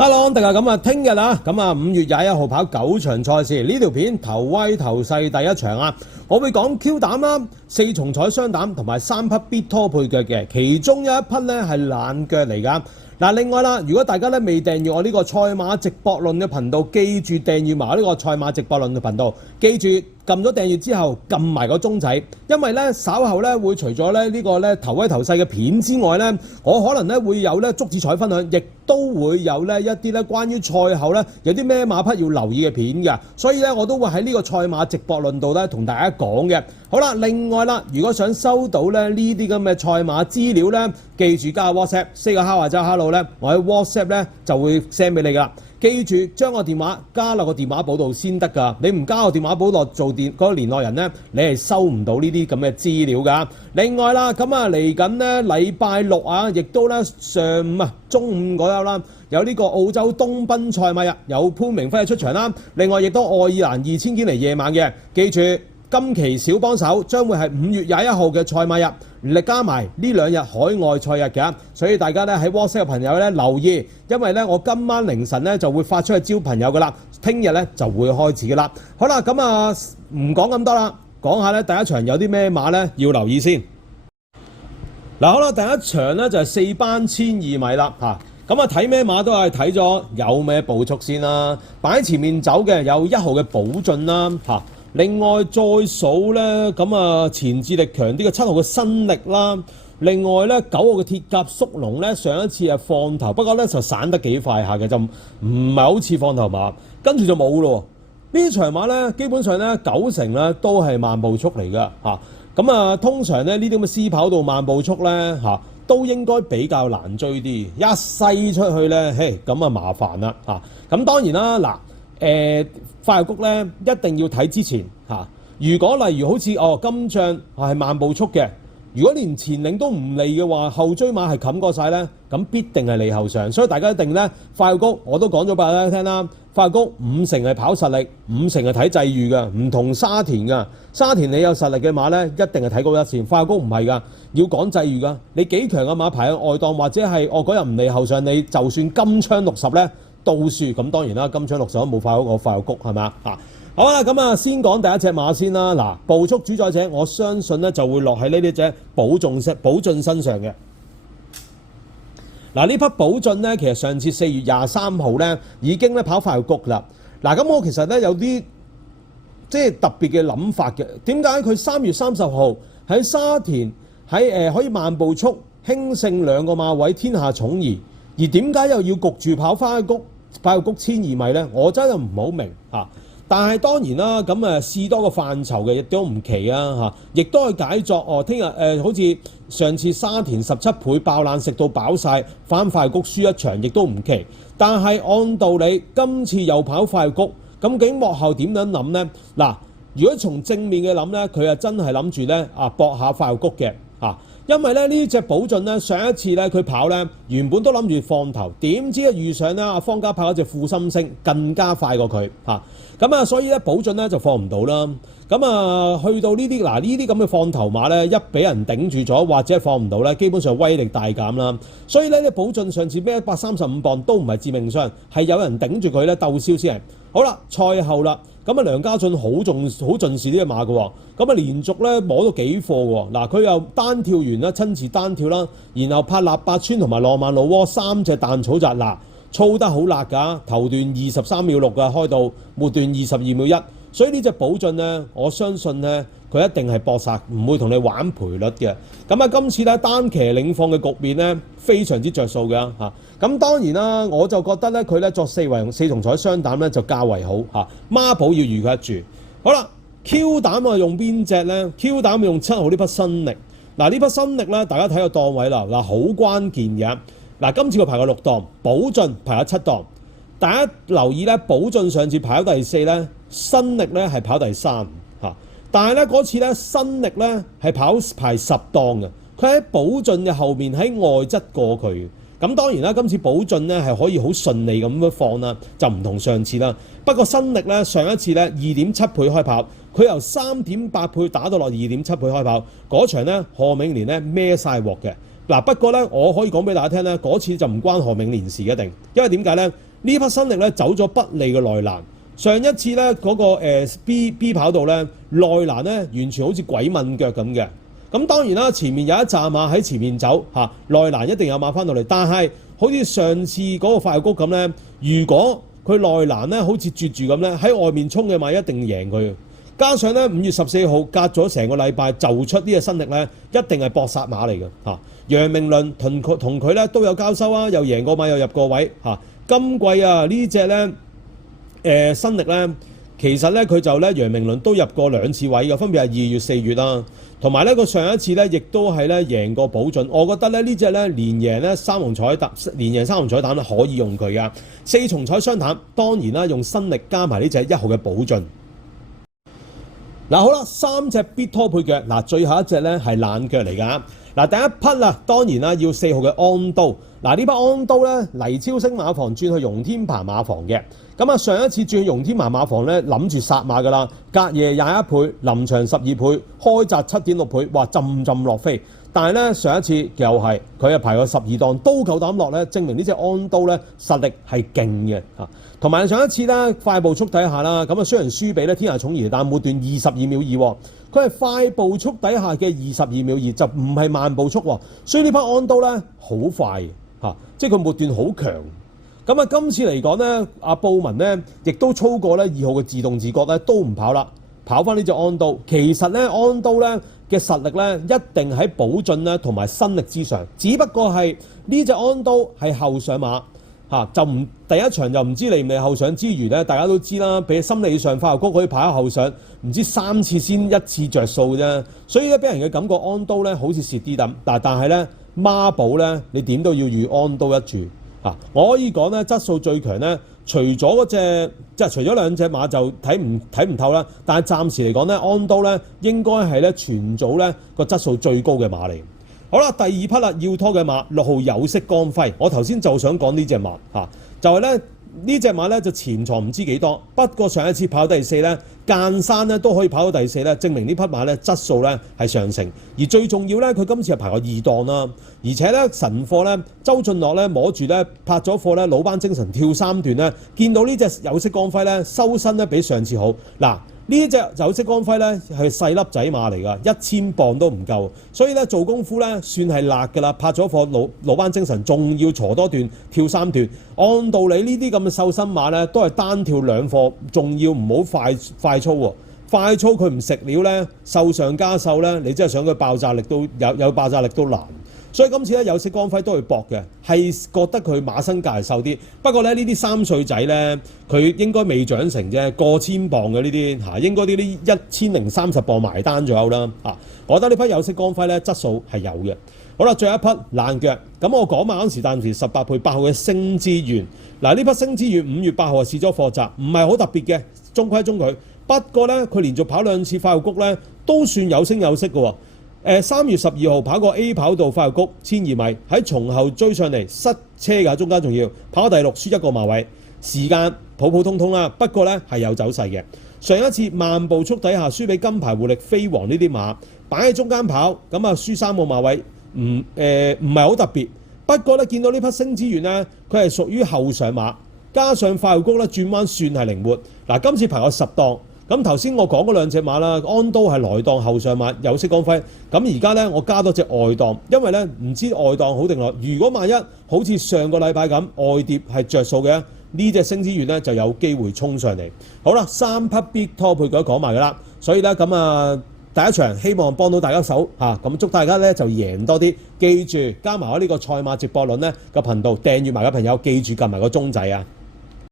Hello，大家咁啊，聽日啊，咁啊5月21號跑9場賽事，呢條片頭威頭勢第一場啊，我會講 Q 膽啦、4重彩雙膽同埋3匹必拖配腳嘅，其中有一匹咧係懶腳嚟㗎。嗱，另外啦，如果大家咧未訂閱我呢個賽馬直播論嘅頻道，記住訂閱埋呢個賽馬直播論嘅頻道，記住撳咗訂閱之後撳埋個鐘仔，因為咧稍後咧會除咗咧呢個咧頭威頭勢嘅片之外咧，我可能咧會有咧足智彩分享，亦都會有咧一啲咧關於賽後咧有啲咩馬匹要留意嘅片嘅，所以咧我都會喺呢個賽馬直播論度咧同大家講嘅。好啦，另外啦，如果想收到咧呢啲咁嘅賽馬資料咧，記住加 WhatsApp 4個敲或者 hello 咧，我喺 WhatsApp 咧就會 send 俾你噶啦。記住將個電話加落個電話簿度先得㗎，你唔加個電話簿落做嗰個聯絡人咧，你係收唔到呢啲咁嘅資料㗎。另外啦，咁啊嚟緊咧禮拜六啊，亦都咧上午啊中午嗰日啦，有呢個澳洲東奔賽馬日，有潘明輝出場啦。另外亦都愛爾蘭2000堅尼夜晚嘅，記住。今期小幫手將會係5月21號嘅賽馬日，力加埋呢2日海外賽日嘅，所以大家咧喺 WhatsApp 嘅朋友咧留意，因為咧我今晚凌晨咧就會發出去招朋友噶啦，聽日咧就會開始噶啦。好啦，咁啊唔講咁多啦，講下咧第一場有啲咩馬咧要留意先。嗱，好啦，第一場咧就係4班12米啦嚇。咁啊睇咩馬都係睇咗有咩步速先啦，擺喺前面走嘅有1號嘅寶駿啦嚇。另外再數咧，咁啊前置力強啲嘅7號嘅新力啦，另外咧9號嘅鐵甲縮龍咧，上一次係放頭，不過咧就散得幾快下嘅，就唔係好似放頭馬，跟住就冇咯。呢場馬咧基本上咧90%咧都係慢步速嚟㗎嚇，咁啊通常咧呢啲咁嘅私跑道慢步速咧嚇都應該比較難追啲，一篩出去咧，嘿咁啊麻煩啦嚇。咁當然啦嗱。快活谷咧一定要睇之前嚇。如果例如好似金將係慢步速嘅，如果連前領都唔利嘅話，後追馬係冚過晒咧，咁必定係利後上。所以大家一定咧快活谷我都講咗俾大家聽啦。快活谷50%係跑實力，50%係睇際遇嘅，唔同沙田㗎。沙田你有實力嘅馬咧，一定係睇高一線。快活谷唔係㗎，要講際遇㗎。你幾強嘅馬排喺外檔或者係嗰日唔利後上，你就算金槍60咧。倒數咁當然啦，金槍60都冇快過快活谷係咪啊？好啦，咁啊先講第一隻馬先啦。嗱，步速主宰者，我相信咧就會落喺呢啲隻寶駿身上嘅。嗱，呢匹寶駿咧，其實上次4月23號咧已經咧跑快活谷啦。嗱，咁我其實咧有啲即係特別嘅諗法嘅。點解佢3月30號喺沙田喺可以慢步速輕勝2個馬位天下寵兒，而點解又要焗住跑快活谷1200米呢？我真係唔好明嚇。但係當然啦，咁試多個範疇嘅亦都唔奇啊嚇，亦都係解作聽日好似上次沙田17倍爆冷食到飽晒，翻快活谷輸1場亦都唔奇。但係按道理今次又跑快活谷，咁究竟幕後點樣諗呢？嗱，如果從正面嘅諗呢，佢真係諗住咧搏下快活谷嘅嚇。因為咧呢隻寶駿咧上一次咧佢跑咧原本都諗住放頭，點知遇上咧阿方家柏嗰隻富心星更加快過佢嚇，咁啊所以咧寶駿咧就放唔到啦。咁啊去到呢啲咁嘅放頭馬咧，一俾人頂住咗或者放唔到咧，基本上威力大減啦。所以咧呢寶駿上次孭135磅都唔係致命傷，係有人頂住佢咧鬥燒先係。好啦，賽後啦。咁啊，梁家俊好重視呢隻馬嘅喎，咁啊連續咧摸到幾課喎。嗱，佢又單跳完啦，親自單跳啦，然後拍臘八村同埋浪漫老窩3隻彈草紮，嗱操得好辣㗎，頭段23秒6㗎，開到末段22秒1，所以呢隻寶駿咧，我相信咧佢一定係搏殺，唔會同你玩賠率嘅。咁啊，今次咧單騎領放嘅局面咧非常之着數㗎嚇。咁當然啦，我就覺得咧佢咧作4重彩雙膽咧就較為好嚇，孖寶要預佢得住。好啦 ，Q 膽啊用邊隻咧 ？Q 膽用7號呢匹新力。嗱，呢匹新力咧，大家睇個檔位啦，嗱好關鍵嘅。嗱，今次佢排個6檔，寶駿排咗7檔。大家留意咧，寶駿上次排咗第4咧，新力咧係跑第3嚇。但係咧嗰次咧新力咧係排10檔嘅，佢喺寶駿嘅後面喺外側過佢。咁當然啦，今次寶駿咧係可以好順利咁樣放啦，就唔同上次啦。不過新力咧上一次咧2.7倍開跑，佢由3.8倍打到落2.7倍開跑，嗰場咧何永年咧孭晒鑊嘅。嗱，不過咧我可以講俾大家聽咧，嗰次就唔關何永年事一定，因為點解咧？呢匹新力咧走咗不利嘅內欄。上一次咧嗰、個B 跑道咧內欄咧完全好似鬼問腳咁嘅。咁當然啦，前面有一紮馬喺前面走嚇，內欄一定有馬翻到嚟。但係好似上次嗰個快玉谷咁咧，如果佢內欄咧好似絕住咁咧，喺外面衝嘅馬一定贏佢。加上咧5月14號隔咗成個禮拜就出呢個新力咧，一定係搏殺馬嚟嘅嚇。楊明倫同佢咧都有交收啊，又贏過馬又入過位嚇。今季啊呢隻咧新力咧，其實咧佢就咧楊明倫都入過2次位嘅，分別係2月、4月啦。同埋咧，佢上一次咧，亦都係咧贏過寶駿。我覺得咧呢隻咧連贏咧三紅彩蛋咧可以用佢噶。4重彩雙膽當然啦，用新力加埋呢隻1號嘅寶駿。嗱好啦，3隻必拖配腳，嗱最後一隻咧係冷腳嚟㗎。嗱第一匹啦，當然啦要4號嘅安都。嗱呢匹安都咧黎超星馬房轉去容天鵬馬房嘅。咁啊上一次轉去容天鵬馬房咧諗住殺馬㗎啦，隔夜21倍，臨場12倍，開閘7.6倍，哇浸落飛。但係咧上一次又係佢係排過12檔都夠膽落咧，證明呢隻安都咧實力係勁嘅嚇。同埋上一次咧快步速底下啦，咁啊雖然輸俾咧天下寵兒，但末段22秒2，佢係快步速底下嘅22秒2，就唔係慢步速喎。所以呢匹安都咧好快嚇，即係佢末段好強。咁啊今次嚟講咧，阿布文咧亦都操過咧2號嘅自動自覺咧都唔跑啦，跑翻呢隻安都。其實咧安都咧嘅實力咧一定喺寶駿咧同埋新力之上，只不過係呢隻安都係後上馬嚇，就唔第一場就唔知嚟唔嚟後上之餘咧，大家都知啦，俾心理上快牛谷可以排喺後上，唔知3次先1次着數啫，所以咧俾人嘅感覺安都咧好似蝕啲咁，但係咧孖寶咧你點都要預安都一注嚇，我可以講咧質素最強咧。除咗嗰隻，即係除咗2隻馬就睇唔透啦，但係暫時嚟講咧，安都咧應該係咧全組咧個質素最高嘅馬嚟。好啦，第2匹啦，要拖嘅馬6號有色光輝，我頭先就想講呢隻馬嚇，就係咧呢隻馬咧就潛藏唔知幾多，不過上一次跑第4咧，間山咧都可以跑到第4咧，證明呢匹馬咧質素咧係上乘，而最重要咧佢今次係排過2檔啦，而且咧神貨咧周俊樂咧摸住咧拍咗貨咧老班精神跳3段咧，見到呢隻有色光輝咧收身咧比上次好嗱。呢隻有色光輝咧係細粒仔馬嚟㗎，1000磅都唔夠，所以咧做功夫咧算係辣㗎啦。拍咗貨老班精神，仲要鋤多段跳3段。按道理呢啲咁嘅瘦身馬咧都係單跳2貨，仲要唔好快操喎。快操佢唔食料咧，瘦上加瘦咧，你真係想佢爆炸力都有爆炸力都難。所以今次咧有色光輝都係搏嘅，係覺得佢馬身價係瘦啲。不過咧呢啲3歲仔咧，佢應該未長成啫，過千磅嘅呢啲嚇，應該呢啲1030磅埋單左右啦嚇。我覺得呢匹有色光輝咧質素係有嘅。好啦，最後一匹冷腳，咁我講馬嗰時暫時18倍8號嘅星之源。嗱呢匹星之源5月8號係試咗課閘，唔係好特別嘅，中規中矩。不過咧佢連續跑2次快活谷咧，都算有聲有色嘅喎。3月12號跑過 A 跑道快活谷1200米，喺從後追上嚟塞車㗎，中間仲要跑第6，輸1個馬位，時間普普通通啦。不過咧係有走勢嘅。上一次慢步速底下輸俾金牌活力飛黃呢啲馬，擺喺中間跑，咁啊輸3個馬位，唔係好特別。不過咧見到呢匹星之源咧，佢係屬於後上馬，加上快活谷咧轉彎算係靈活。嗱今次排過10檔。咁頭先我講嗰2隻馬啦，安都係來檔後上馬，有色光輝。咁而家咧我加多隻外檔，因為咧唔知外檔好定落。如果萬一好似上個禮拜咁外碟係着數嘅，呢隻星之源咧就有機會衝上嚟。好啦，3匹必拖配腳講埋㗎啦，所以咧咁第一場希望幫到大家手嚇，咁祝大家咧就贏多啲。記住加埋我呢個賽馬直播論咧個頻道訂閱埋嘅朋友，記住撳埋個鐘仔啊！